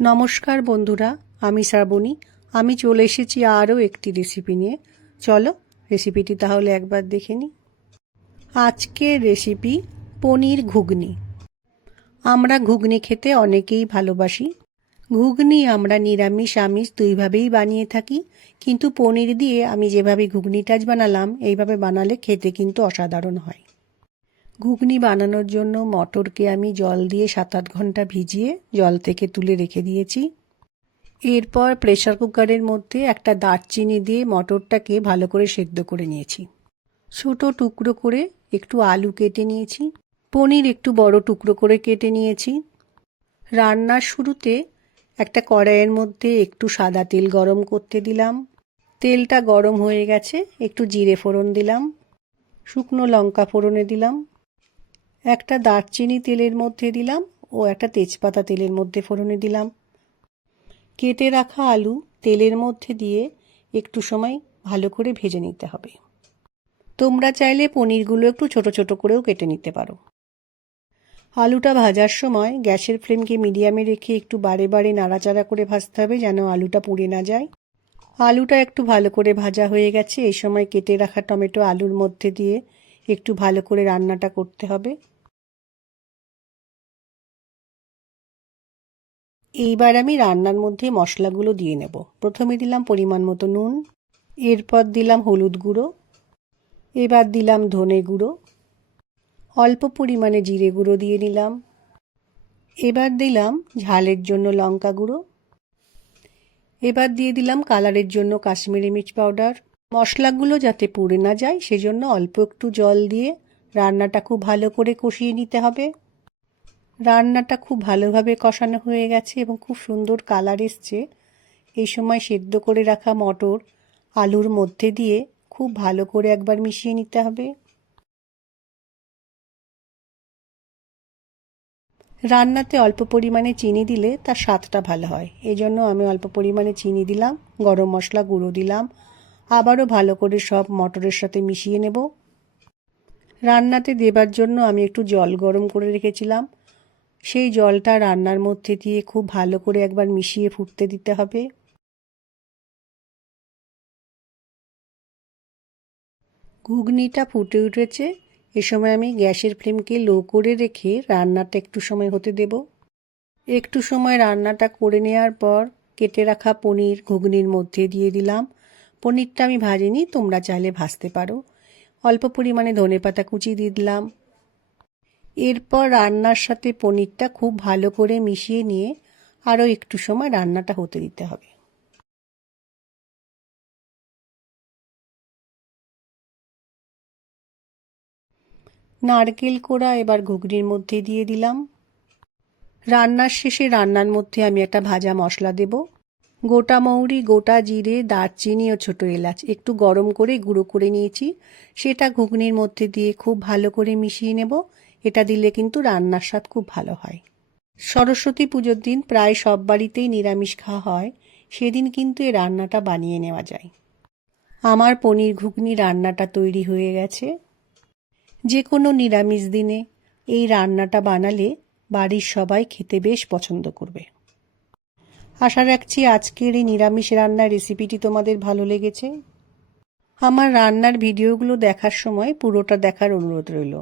নমস্কার বন্ধুরা, আমি শ্রাবণী। আমি চলে এসেছি আরও একটি রেসিপি নিয়ে। চলো রেসিপিটি তাহলে একবার দেখে নিই। আজকের রেসিপি পনির ঘুগনি। আমরা ঘুগনি খেতে অনেকেই ভালোবাসি। ঘুগনি আমরা নিরামিষ আমিষ দুইভাবেই বানিয়ে থাকি, কিন্তু পনির দিয়ে আমি যেভাবে ঘুগনিটা আজ বানালাম, এইভাবে বানালে খেতে কিন্তু অসাধারণ হয়। ঘুগনি বানানোর জন্য মটরকে আমি জল দিয়ে 7-8 ঘন্টা ভিজিয়ে জল থেকে তুলে রেখে দিয়েছি। এরপর প্রেসার কুকারের মধ্যে একটা দারচিনি দিয়ে মটরটাকে ভালো করে সেদ্ধ করে নিয়েছি। ছোট টুকরো করে একটু আলু কেটে নিয়েছি। পনির একটু বড় টুকরো করে কেটে নিয়েছি। রান্নার শুরুতে একটা কড়াইয়ের মধ্যে একটু সাদা তেল গরম করতে দিলাম। তেলটা গরম হয়ে গেছে, একটু জিরে ফোড়ন দিলাম, শুকনো লঙ্কা ফোড়নে দিলাম, একটা দারচিনি তেলের মধ্যে দিলাম ও একটা তেজপাতা তেলের মধ্যে ফোড়নে দিলাম। কেটে রাখা আলু তেলের মধ্যে দিয়ে একটু সময় ভালো করে ভেজে নিতে হবে। তোমরা চাইলে পনিরগুলো একটু ছোট ছোট করেও কেটে নিতে পারো। আলুটা ভাজার সময় গ্যাসের ফ্লেমকে মিডিয়ামে রেখে একটু বারে বারে নাড়াচাড়া করে ভাজতে হবে, যেন আলুটা পুড়ে না যায়। আলুটা একটু ভালো করে ভাজা হয়ে গেছে। এই সময় কেটে রাখা টমেটো আলুর মধ্যে দিয়ে একটু ভালো করে রান্নাটা করতে হবে। এইবার আমি রান্নার মধ্যে মশলাগুলো দিয়ে নেব। প্রথমে দিলাম পরিমাণ মতো নুন, এরপর দিলাম হলুদ গুঁড়ো, এবার দিলাম ধনে গুঁড়ো, অল্প পরিমাণে জিরে গুঁড়ো দিয়ে নিলাম, এবার দিলাম ঝালের জন্য লঙ্কা গুঁড়ো, এবার দিয়ে দিলাম কালারের জন্য কাশ্মীরি মির্চ পাউডার। মশলাগুলো যাতে পুড়ে না যায় সেজন্য অল্প একটু জল দিয়ে রান্নাটা খুব ভালো করে কষিয়ে নিতে হবে। রান্নাটা খুব ভালোভাবে কষানো হয়ে গেছে এবং খুব সুন্দর কালার এসছে। এই সময় সেদ্ধ করে রাখা মটর আলুর মধ্যে দিয়ে খুব ভালো করে একবার মিশিয়ে নিতে হবে। রান্নাতে অল্প পরিমাণে চিনি দিলে তার স্বাদটা ভালো হয়, এজন্য আমি অল্প পরিমাণে চিনি দিলাম। গরম মশলা গুঁড়ো দিলাম। আবারও ভালো করে সব মটরের সাথে মিশিয়ে নেব। রান্নাতে দেবার জন্য আমি একটু জল গরম করে রেখেছিলাম, সেই জলটা রান্নার মধ্যে দিয়ে খুব ভালো করে একবার মিশিয়ে ফুটতে দিতে হবে। ঘুগনিটা ফুটে উঠেছে। এ সময় আমি গ্যাসের ফ্লেমকে লো করে রেখে রান্নাটা একটু সময় হতে দেব। একটু সময় রান্নাটা করে নেওয়ার পর কেটে রাখা পনির ঘুগনির মধ্যে দিয়ে দিলাম। পনিরটা আমি ভাজিনি, তোমরা চাইলে ভাজতে পারো। অল্প পরিমাণে ধনেপাতা কুচি দিয়ে দিলাম। এরপর রান্নার সাথে পনিরটা খুব ভালো করে মিশিয়ে নিয়ে আরও একটু সময় রান্নাটা হতে দিতে হবে। নারকেল কোড়া এবার ঘুগনির মধ্যে দিয়ে দিলাম। রান্নার শেষে রান্নার মধ্যে আমি একটা ভাজা মশলা দেব। গোটা মৌরি, গোটা জিরে, দারচিনি ও ছোটো এলাচ একটু গরম করে গুঁড়ো করে নিয়েছি, সেটা ঘুগনির মধ্যে দিয়ে খুব ভালো করে মিশিয়ে নেব। এটা দিলে কিন্তু রান্নার স্বাদ খুব ভালো হয়। সরস্বতী পুজোর দিন প্রায় সব বাড়িতেই নিরামিষ খাওয়া হয়, সেদিন কিন্তু এই রান্নাটা বানিয়ে নেওয়া যায়। আমার পনির ঘুগনি রান্নাটা তৈরি হয়ে গেছে। যে কোনো নিরামিষ দিনে এই রান্নাটা বানালে বাড়ির সবাই খেতে বেশ পছন্দ করবে। আশা রাখছি আজকের এই নিরামিষ রান্নার রেসিপিটি তোমাদের ভালো লেগেছে। আমার রান্নার ভিডিওগুলো দেখার সময় পুরোটা দেখার অনুরোধ রইল।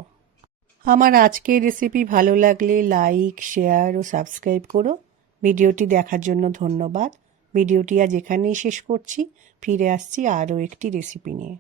আমার আজকের রেসিপি ভালো লাগলে লাইক, শেয়ার ও সাবস্ক্রাইব করো। ভিডিওটি দেখার জন্য ধন্যবাদ। ভিডিওটি আজ এখানেই শেষ করছি। ফিরে আসছি আরও একটি রেসিপি নিয়ে।